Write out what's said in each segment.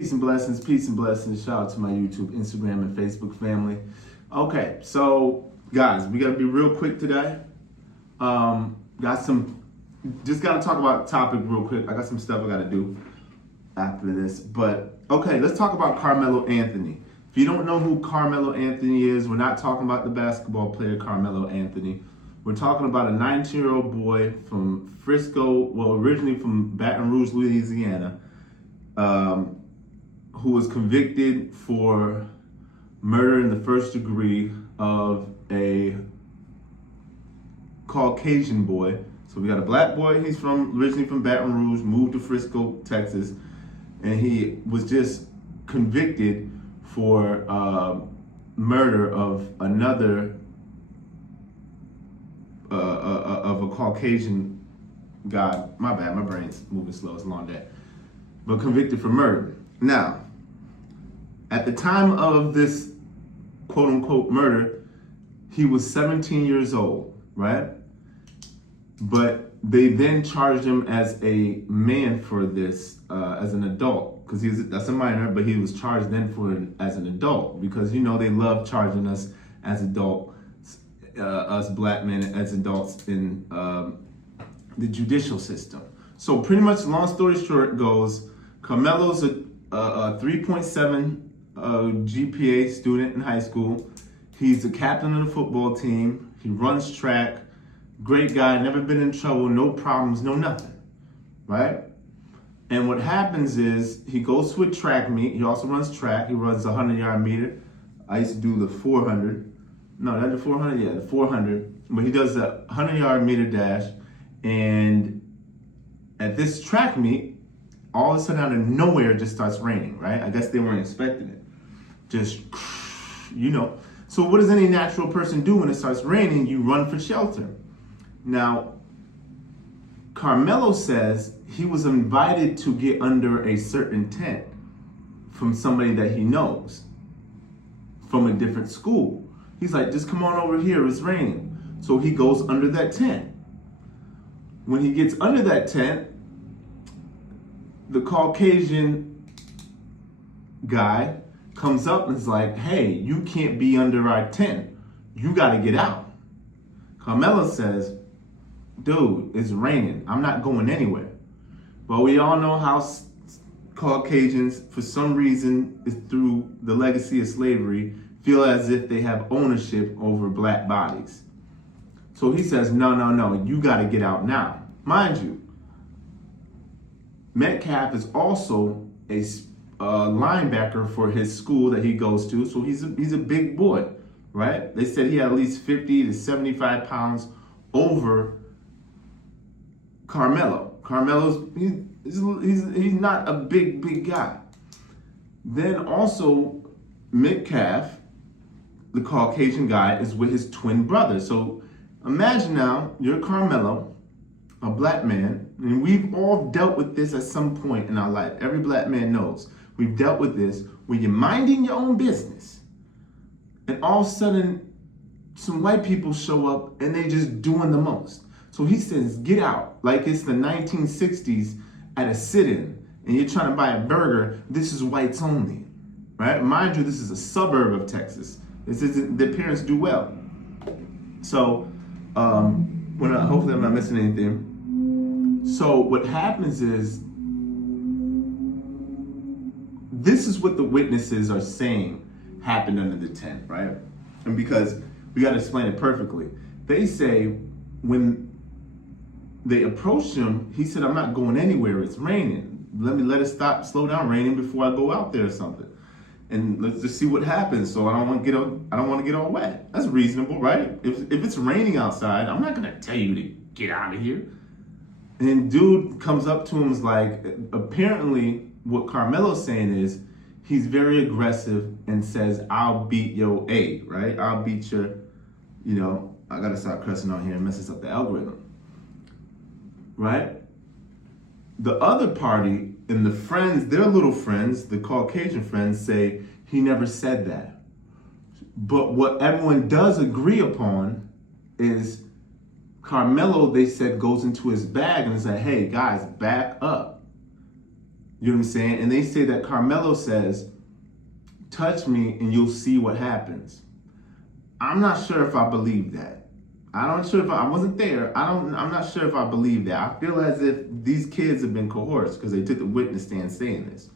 Peace and blessings. Shout out to my YouTube, Instagram, and Facebook family. Okay, so guys, we gotta be real quick today. Just gotta talk about the topic real quick. I got some stuff I gotta do after this, but okay, let's talk about Karmelo Anthony. If you don't know who Karmelo Anthony is, we're not talking about the basketball player Karmelo Anthony. We're talking about a 19-year-old boy from Frisco, well, originally from Baton Rouge, Louisiana, who was convicted for murder in the first degree of a Caucasian boy. So we got a black boy, he's originally from Baton Rouge, moved to Frisco, Texas, and he was just convicted for murder of another, of a Caucasian guy. My bad, my brain's moving slow, it's a long day. But convicted for murder. Now, at the time of this quote unquote murder, he was 17 years old, right? But they then charged him as a man for this, as an adult, because that's a minor, but he was charged then for it as an adult, because you know they love charging us as adults, us black men as adults in the judicial system. So pretty much, long story short, goes Karmelo's a 3.7 GPA student in high school. He's the captain of the football team. He runs track. Great guy, never been in trouble, no problems, no nothing, right? And what happens is he goes to a track meet. He also runs track. He runs a 100-yard meter. I used to do the 400. No, that's the 400? Yeah, the 400. But he does the 100-yard meter dash. And at this track meet, all of a sudden out of nowhere it just starts raining, right? I guess they weren't expecting it. Just, you know. So what does any natural person do when it starts raining? You run for shelter. Now, Karmelo says he was invited to get under a certain tent from somebody that he knows from a different school. He's like, just come on over here, it's raining. So he goes under that tent. When he gets under that tent, the Caucasian guy comes up and is like, hey, you can't be under our tent. You got to get out. Karmelo says, dude, it's raining. I'm not going anywhere. Well, we all know how Caucasians, for some reason, through the legacy of slavery, feel as if they have ownership over black bodies. So he says, no, you got to get out now. Mind you, Metcalf is also a linebacker for his school that he goes to, so he's a big boy, right? They said he had at least 50 to 75 pounds over Karmelo. Karmelo's he's not a big guy. Then also Metcalf, the Caucasian guy, is with his twin brother. So imagine now you're Karmelo, a black man, and we've all dealt with this at some point in our life. Every black man knows. We've dealt with this when you're minding your own business, and all of a sudden, some white people show up and they just doing the most. So he says, get out, like it's the 1960s at a sit-in, and you're trying to buy a burger. This is whites only, right? Mind you, this is a suburb of Texas. This isn't, their parents do well. So, hopefully I'm not missing anything. So what happens is, this is what the witnesses are saying happened under the tent, right? And because we got to explain it perfectly. They say when they approached him, he said, I'm not going anywhere, it's raining. Let it slow down raining before I go out there or something. And let's just see what happens. So I don't want to get all wet. That's reasonable, right? If it's raining outside, I'm not gonna tell you to get out of here. And dude comes up to him and is like, apparently what Karmelo's saying is he's very aggressive and says, I'll beat your A, right? I'll beat your, I gotta stop cussing on here and messes up the algorithm, right? The other party and the friends, their little friends, the Caucasian friends, say he never said that. But what everyone does agree upon is Karmelo, they said, goes into his bag and said, hey guys, back up. You know what I'm saying? And they say that Karmelo says, touch me and you'll see what happens. I'm not sure if I believe that. I wasn't there. I'm not sure if I believe that. I feel as if these kids have been coerced because they took the witness stand saying this.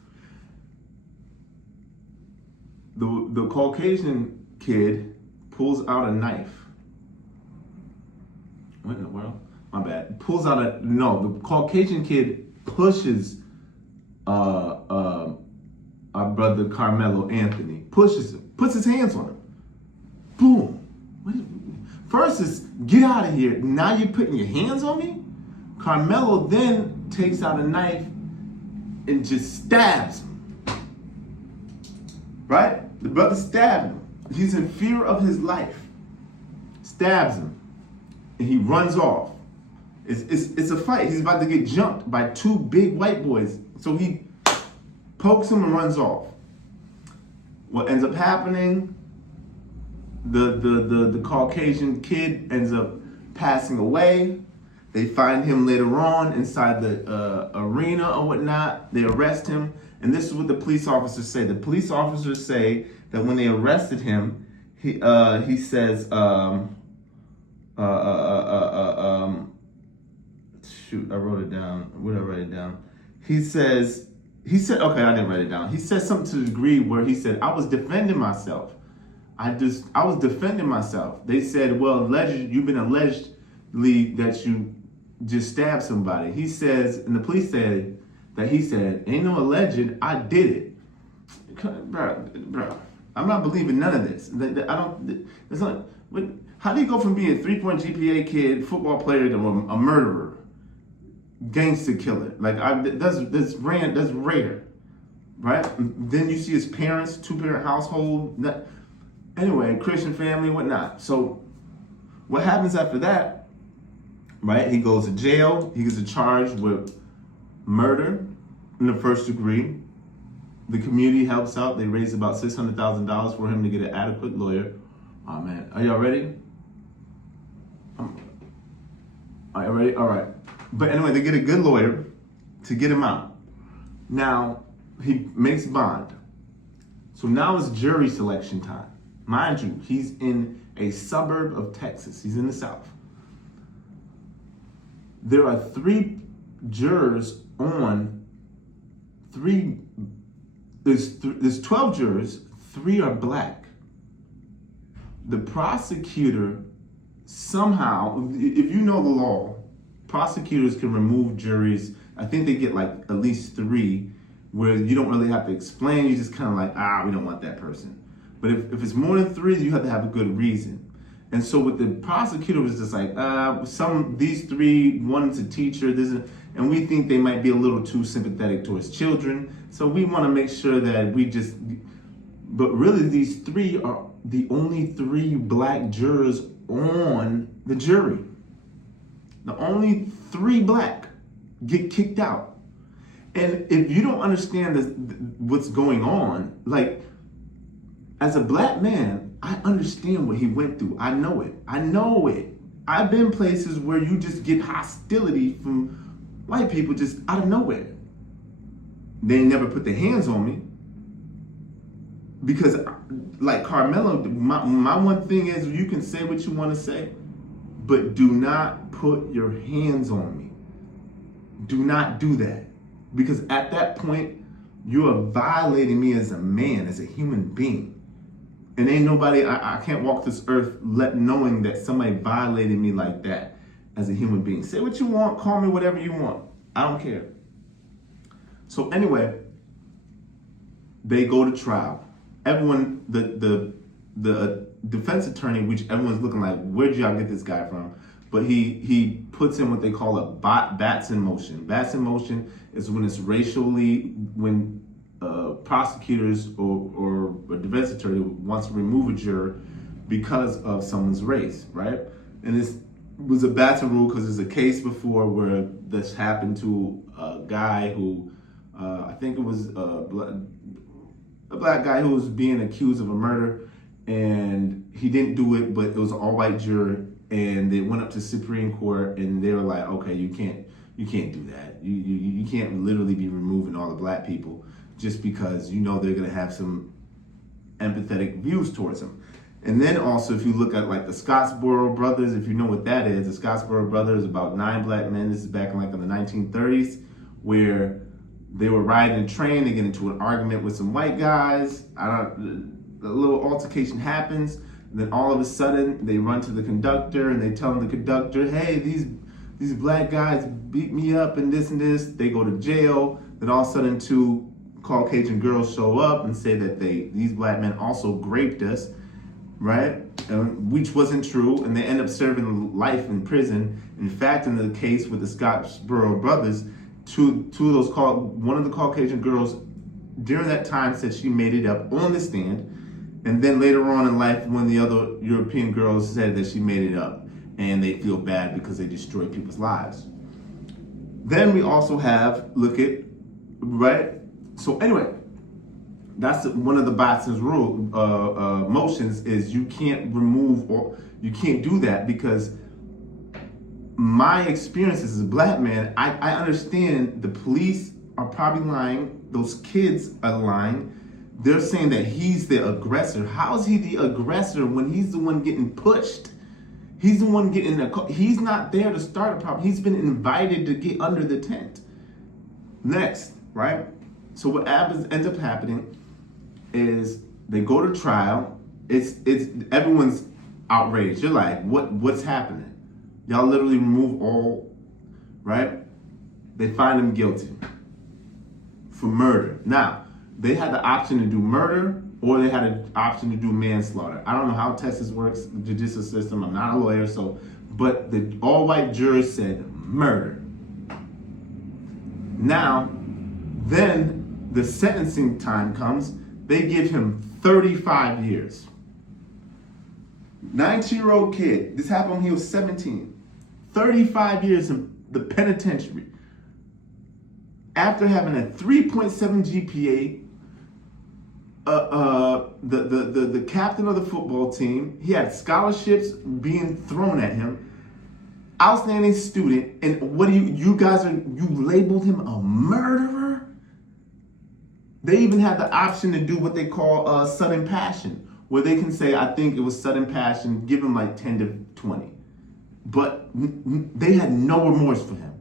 The Caucasian kid pulls out a knife. What in the world? My bad. The Caucasian kid pushes our brother Karmelo Anthony. Pushes him. Puts his hands on him. Boom. First is, get out of here. Now you're putting your hands on me? Karmelo then takes out a knife and just stabs him. Right? The brother stabbed him. He's in fear of his life. Stabs him. And he runs off. It's a fight. He's about to get jumped by two big white boys. So he pokes him and runs off. What ends up happening, the Caucasian kid ends up passing away. They find him later on inside the arena or whatnot. They arrest him. And this is what the police officers say. The police officers say that when they arrested him, he says, shoot, I wrote it down. Where did I write it down? He said, okay, I didn't write it down. He said something to the degree where he said, I was defending myself. I was defending myself. They said, well, you've been allegedly that you just stabbed somebody. He says, and the police said that he said, ain't no alleged, I did it. Bro, I'm not believing none of this. How do you go from being a 3-point GPA kid, football player, to a murderer, gangster killer? That's rare, right? Then you see his parents, 2-parent household. Anyway, Christian family, whatnot. So what happens after that, right? He goes to jail. He gets charged with murder in the first degree. The community helps out. They raise about $600,000 for him to get an adequate lawyer. Oh, man. Are y'all ready? Are you ready? All right. But anyway, they get a good lawyer to get him out. Now, he makes bond. So now it's jury selection time. Mind you, he's in a suburb of Texas. He's in the South. There are 3 jurors on 3. There's 12 jurors. 3 are black. The prosecutor somehow, if you know the law, prosecutors can remove juries. I think they get like at least 3 where you don't really have to explain. You just kind of like, we don't want that person. But if it's more than 3, you have to have a good reason. And so what the prosecutor was just like, these 3, one's a teacher, and we think they might be a little too sympathetic towards children. So we want to make sure that but really these 3 are the only 3 black jurors on the jury. The only 3 black get kicked out. And if you don't understand what's going on, like, as a black man, I understand what he went through. I know it. I've been places where you just get hostility from white people just out of nowhere. They never put their hands on me. Because, like Karmelo, my one thing is, you can say what you want to say, but do not put your hands on me. Do not do that. Because at that point, you are violating me as a man, as a human being. And ain't nobody, I can't walk this earth knowing that somebody violated me like that as a human being. Say what you want, call me whatever you want. I don't care. So anyway, they go to trial. Everyone, the defense attorney, which everyone's looking like, where'd y'all get this guy from? But he puts in what they call a Batson motion. Batson motion is when it's when prosecutors or a defense attorney wants to remove a juror because of someone's race, right? And this was a Batson rule because there's a case before where this happened to a guy who, I think it was a black guy who was being accused of a murder, and he didn't do it, but it was an all-white juror, and they went up to Supreme Court, and they were like, okay, you You can't do that. You can't literally be removing all the black people just because you know they're gonna have some empathetic views towards them. And then also, if you look at like the Scottsboro Brothers, if you know what that is, the Scottsboro Brothers, about 9 black men. This is back in like in the 1930s, where they were riding a train. They get into an argument with some white guys. A little altercation happens. And then all of a sudden, they run to the conductor and they tell the conductor, "Hey, these black guys beat me up and this and this." They go to jail. Then all of a sudden, 2 Caucasian girls show up and say that these black men also raped us, right? Which wasn't true, and they end up serving life in prison. In fact, in the case with the Scottsboro Brothers, one of the Caucasian girls during that time said she made it up on the stand, and then later on in life, when the other European girls said that she made it up, and they feel bad because they destroy people's lives. Then we also have right. So anyway, that's one of the Batson's motions is you can't remove or you can't do that, because my experiences as a black man, I understand the police are probably lying. Those kids are lying. They're saying that he's the aggressor. How is he the aggressor when he's the one getting pushed? He's the one he's not there to start a problem. He's been invited to get under the tent. Next, right? So what ends up happening is they go to trial. It's everyone's outraged. You're like, what's happening? Y'all literally remove all, right? They find him guilty for murder. Now, they had the option to do murder, or they had an option to do manslaughter. I don't know how Texas works, the judicial system. I'm not a lawyer, but the all-white jurors said murder. Now, then the sentencing time comes. They give him 35 years. 19-year-old kid. This happened when he was 17. 35 years in the penitentiary. After having a 3.7 GPA, the captain of the football team, he had scholarships being thrown at him. Outstanding student, and what do you labeled him a murderer? They even had the option to do what they call sudden passion, where they can say, I think it was sudden passion, give him like 10 to 20. But they had no remorse for him.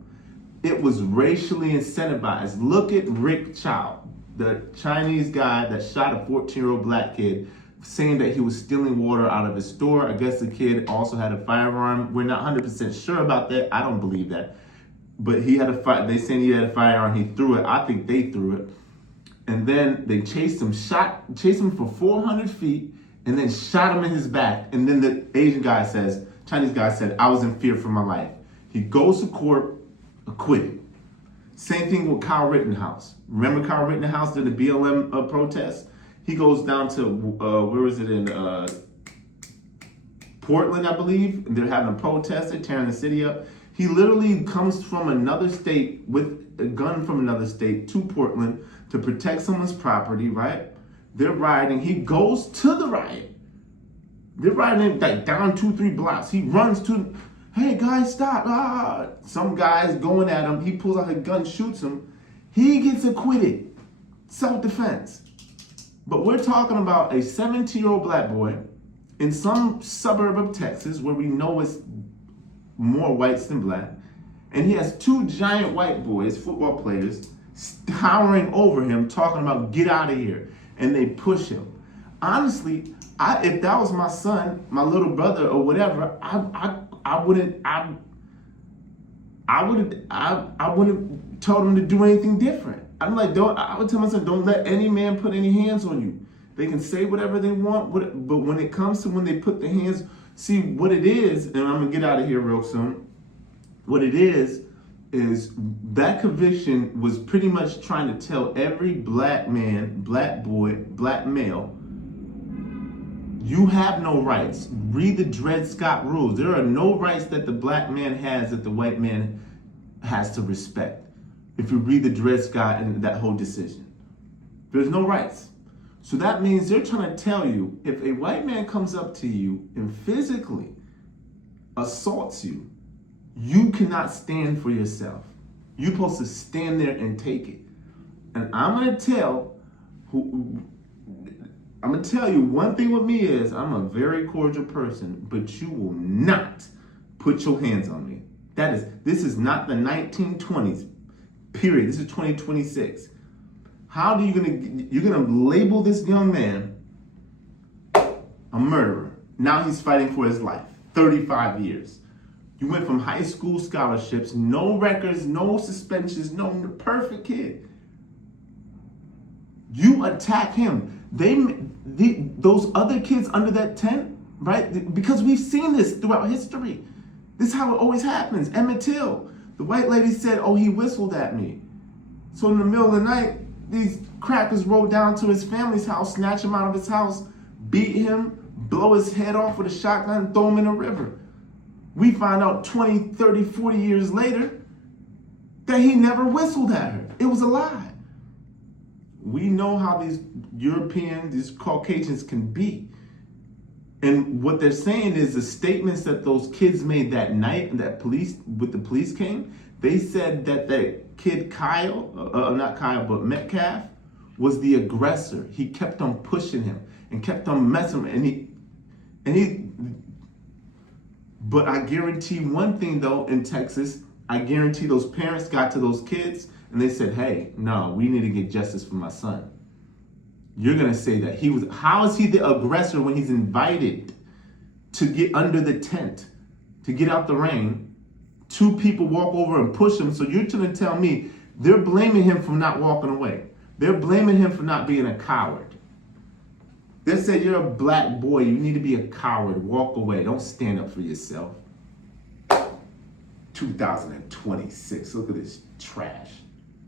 It was racially incentivized. Look at Rick Chow, the Chinese guy that shot a 14-year-old black kid, saying that he was stealing water out of his store. I guess the kid also had a firearm. We're not 100% sure about that. I don't believe that. But he had they saying he had a firearm, he threw it. I think they threw it. And then they chased him for 400 feet, and then shot him in his back. And then the Chinese guy said, I was in fear for my life. He goes to court, acquitted. Same thing with Kyle Rittenhouse. Remember Kyle Rittenhouse did the BLM protest? He goes down to, where is it, in Portland, I believe. And they're having a protest, they're tearing the city up. He literally comes from another state with a gun from another state to Portland to protect someone's property, right? They're rioting. He goes to the riot. They're riding like down 2-3 blocks. He runs to, hey guys, stop. Some guy's going at him. He pulls out a gun, shoots him. He gets acquitted. Self-defense. But we're talking about a 17-year-old black boy in some suburb of Texas where we know it's more whites than black. And he has 2 giant white boys, football players, towering over him, talking about get out of here. And they push him. Honestly, if that was my son, my little brother, or whatever, I wouldn't told him to do anything different. I'm like, I would tell myself, don't let any man put any hands on you. They can say whatever they want, but when it comes to when they put the hands, see what it is, and I'm gonna get out of here real soon. What it is that conviction was pretty much trying to tell every black man, black boy, black male, you have no rights. Read the Dred Scott rules. There are no rights that the black man has that the white man has to respect. If you read the Dred Scott and that whole decision, there's no rights. So that means they're trying to tell you, if a white man comes up to you and physically assaults you, you cannot stand for yourself. You're supposed to stand there and take it. And I'm gonna tell you one thing with me is I'm a very cordial person, but you will not put your hands on me. This is not the 1920s, period. This is 2026. How are you're gonna label this young man a murderer? Now he's fighting for his life. 35 years. You went from high school scholarships, no records, no suspensions, no perfect kid. You attack him. Those other kids under that tent, right? Because we've seen this throughout history. This is how it always happens. Emmett Till, the white lady said, "Oh, he whistled at me." So in the middle of the night, these crackers rode down to his family's house, snatch him out of his house, beat him, blow his head off with a shotgun, throw him in a river. We find out 20, 30, 40 years later that he never whistled at her. It was a lie. We know how these these Caucasians can be. And what they're saying is the statements that those kids made that night and that the police came, they said that kid Metcalf was the aggressor. He kept on pushing him and kept on messing with him. But I guarantee one thing though, in Texas, I guarantee those parents got to those kids and they said, "Hey, no, we need to get justice for my son." You're gonna say that how is he the aggressor when he's invited to get under the tent, to get out the rain? Two people walk over and push him. So you're trying to tell me they're blaming him for not walking away. They're blaming him for not being a coward. They said, "You're a black boy. You need to be a coward. Walk away. Don't stand up for yourself." 2026. Look at this trash.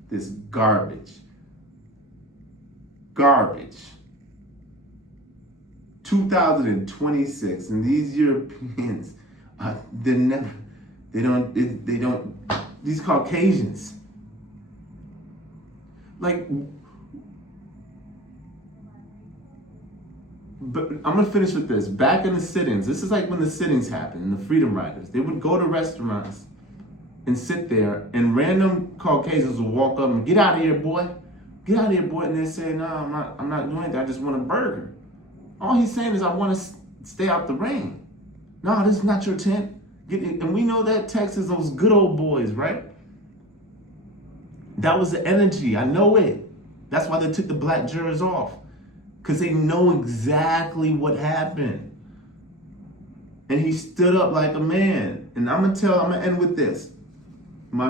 This garbage. 2026. And these Europeans, these Caucasians. But I'm going to finish with this. Back in the sit-ins, this is like when the sit-ins happened, the Freedom Riders. They would go to restaurants and sit there, and random Caucasians would walk up and, "Get out of here, boy. Get out of here, boy." And they say, "No, I'm not doing that. I just want a burger." All he's saying is, "I want to stay out the rain." "No, this is not your tent. Get in." And we know that Texas, those good old boys, right? That was the energy. I know it. That's why they took the black jurors off. Because they know exactly what happened. And he stood up like a man. And I'm gonna end with this.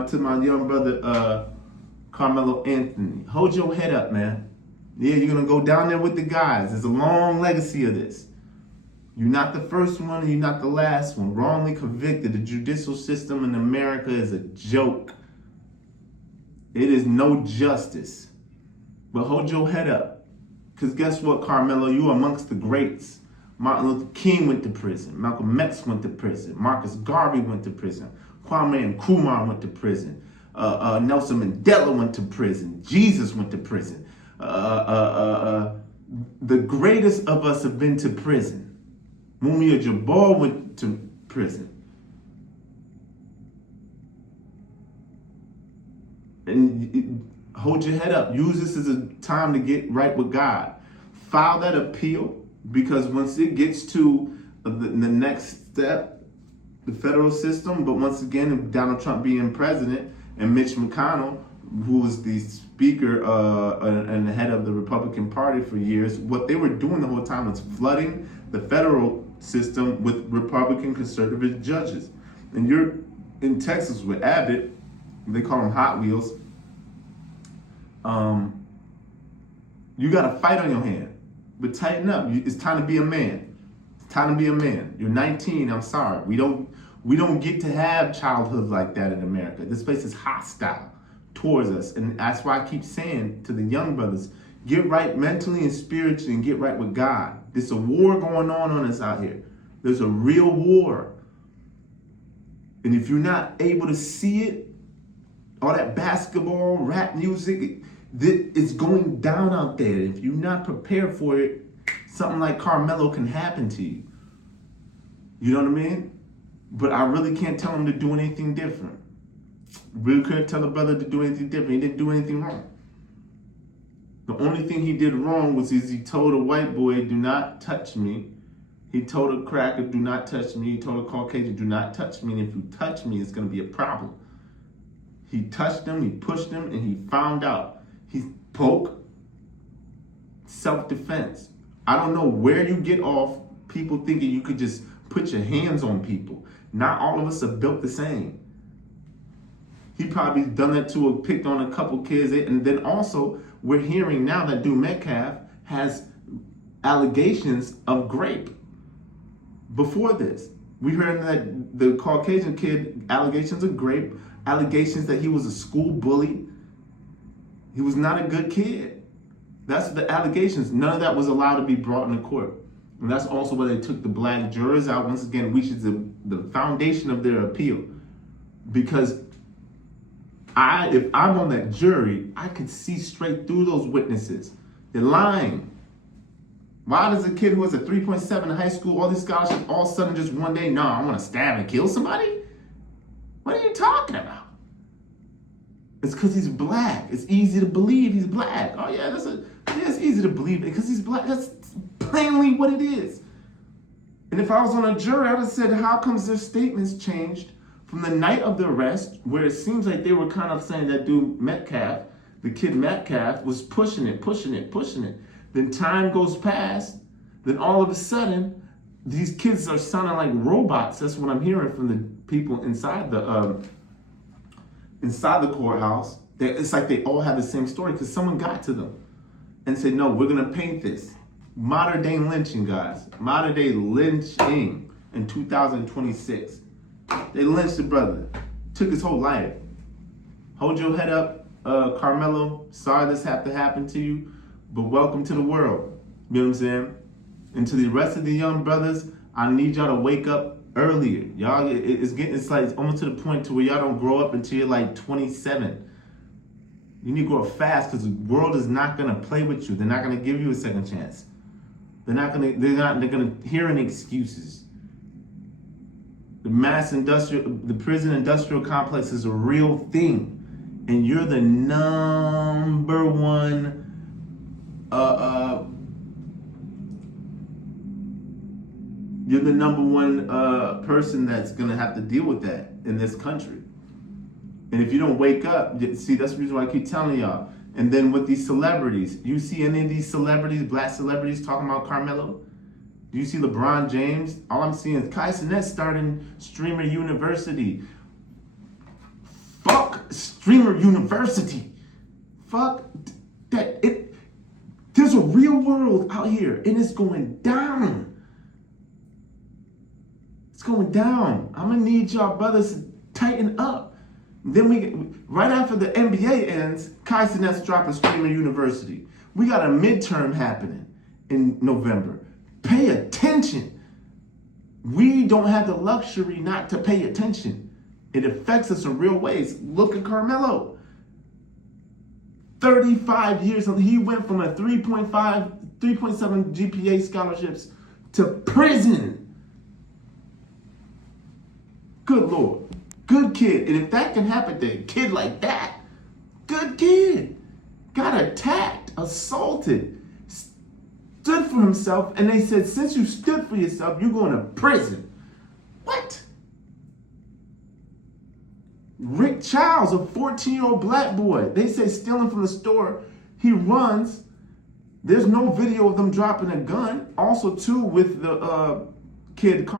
To my young brother, Karmelo Anthony. Hold your head up, man. Yeah, you're gonna go down there with the guys. There's a long legacy of this. You're not the first one and you're not the last one. Wrongly convicted. The judicial system in America is a joke. It is no justice. But hold your head up. Because guess what, Karmelo? You are amongst the greats. Martin Luther King went to prison. Malcolm X went to prison. Marcus Garvey went to prison. Kwame Nkrumah went to prison. Nelson Mandela went to prison. Jesus went to prison. The greatest of us have been to prison. Mumia Jabbar went to prison. And hold your head up. Use this as a time to get right with God. File that appeal, because once it gets to the next step, the federal system, but once again, Donald Trump being president and Mitch McConnell, who was the speaker and the head of the Republican Party for years, what they were doing the whole time was flooding the federal system with Republican conservative judges. And you're in Texas with Abbott, they call them Hot Wheels. You got a fight on your hand, but tighten up. It's time to be a man. It's time to be a man. You're 19. I'm sorry. We don't get to have childhoods like that in America. This place is hostile towards us, and that's why I keep saying to the young brothers, get right mentally and spiritually, and get right with God. There's a war going on us out here. There's a real war, and if you're not able to see it, all that basketball, rap music, it's going down out there. If you're not prepared for it, something like Karmelo can happen to you. You know what I mean? But I really can't tell them to do anything different. We couldn't tell the brother to do anything different. He didn't do anything wrong. The only thing he did wrong was he told a white boy, do not touch me. He told a cracker, do not touch me. He told a Caucasian, do not touch me. And if you touch me, it's going to be a problem. He touched him, he pushed him, and he found out. He spoke self-defense. I don't know where you get off people thinking you could just put your hands on people. Not all of us are built the same. He probably done that picked on a couple kids. And then also, we're hearing now that dude Metcalf has allegations of rape. Before this, we heard that the Caucasian kid, allegations of rape, allegations that he was a school bully. He was not a good kid. That's the allegations. None of that was allowed to be brought into court. And that's also why they took the black jurors out, once again, which is the foundation of their appeal. Because if I'm on that jury, I could see straight through those witnesses. They're lying. Why does a kid who has a 3.7 in high school, all these scholarships, all of a sudden just one day, no, I want to stab and kill somebody? What are you talking about? It's because he's black. It's easy to believe he's black. Oh yeah, it's easy to believe it because he's black. That's plainly what it is. And if I was on a jury, I would have said, how comes their statements changed from the night of the arrest, where it seems like they were kind of saying that dude Metcalf, the kid Metcalf, was pushing it. Then time goes past. Then all of a sudden, these kids are sounding like robots. That's what I'm hearing from the people inside the courthouse. It's like they all have the same story because someone got to them and said, no, we're going to paint this. Modern day lynching, guys. Modern day lynching in 2026. They lynched the brother. Took his whole life. Hold your head up, Karmelo. Sorry this had to happen to you, but welcome to the world. You know what I'm saying? And to the rest of the young brothers, I need y'all to wake up earlier. Y'all, it's like almost to the point to where y'all don't grow up until you're like 27. You need to grow up fast because the world is not gonna play with you. They're not gonna give you a second chance. They're gonna hear any excuses. The prison industrial complex is a real thing. And you're the number one person that's gonna have to deal with that in this country. And if you don't wake up, see, that's the reason why I keep telling y'all. And then with these celebrities, you see any of these celebrities, black celebrities, talking about Karmelo? Do you see LeBron James? All I'm seeing is Kai Cenat starting Streamer University. Fuck Streamer University. Fuck that. There's a real world out here, and it's going down. It's going down. I'm gonna need y'all brothers to tighten up. Then right after the NBA ends, Kai Cenat's dropping Streamer University. We got a midterm happening in November. Pay attention. We don't have the luxury not to pay attention. It affects us in real ways. Look at Karmelo. 35 years, he went from a 3.7 GPA scholarships to prison. Good Lord. Good kid. And if that can happen to a kid like that, good kid. Got attacked, assaulted, stood for himself, and they said, since you stood for yourself, you're going to prison. What? Rick Childs, a 14-year-old black boy, they say stealing from the store. He runs. There's no video of them dropping a gun. Also, too, with the kid